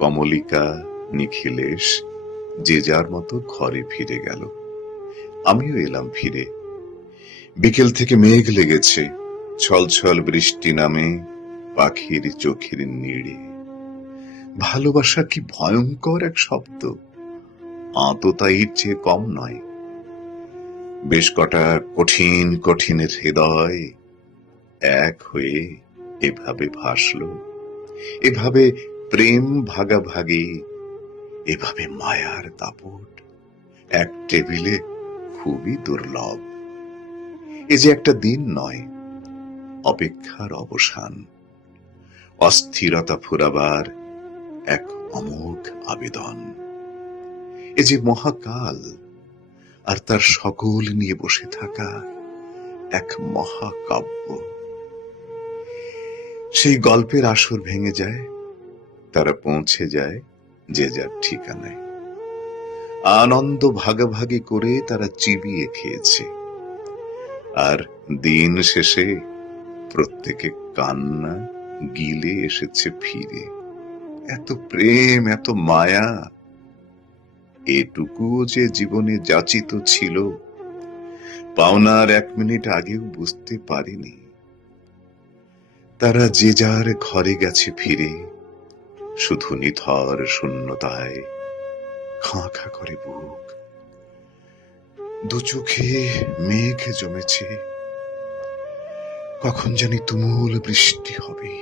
কমলিকা, নিখিলেশ যে যার মতো ঘরে ফিরে গেল। আমিও এলাম ফিরে। বিকেল থেকে মেঘ লেগেছে, ছলছল বৃষ্টি নামে পাখির চোখের নিড়ে। ভালোবাসা কি ভয়ঙ্কর এক শব্দ, আততায়ীর চেয়ে কম নয়। বেশ কটা কঠিন কঠিনের হৃদয় এক হয়ে এভাবে ভাসল, এভাবে প্রেম ভাগাভাগি, এভাবে মায়ার দাপট এক টেবিলে খুবই দুর্লভ। এ যে একটা দিন নয়, অপেক্ষার অবসান, অস্থিরতা ফুরাবার এক অমোঘ আবেদন। এ যে মহাকাল, আর তার সকল নিয়ে বসে থাকা এক মহাকাব্য। সেই গল্পের আসর ভেঙে যায়, তারা পৌঁছে যায় যে যার ঠিকানায়। আনন্দ ভাগাভাগি করে তারা চিবিয়ে খেয়েছে, আর দিন শেষে প্রত্যেকে কান্না গিলে এসেছে ফিরে। এত প্রেম, এত মায়া, এটুকুও যে জীবনে যাচিত ছিল, পাওনার 1 মিনিট আগেও বুঝতে পারিনি। তারা যে যার ঘরে গেছে ফিরে, শুধু নিথর শূন্যতায় খাঁ খাঁ করে বুক। দু চোখে মেঘ জমেছে, কখন জানি তুমুল বৃষ্টি হবে।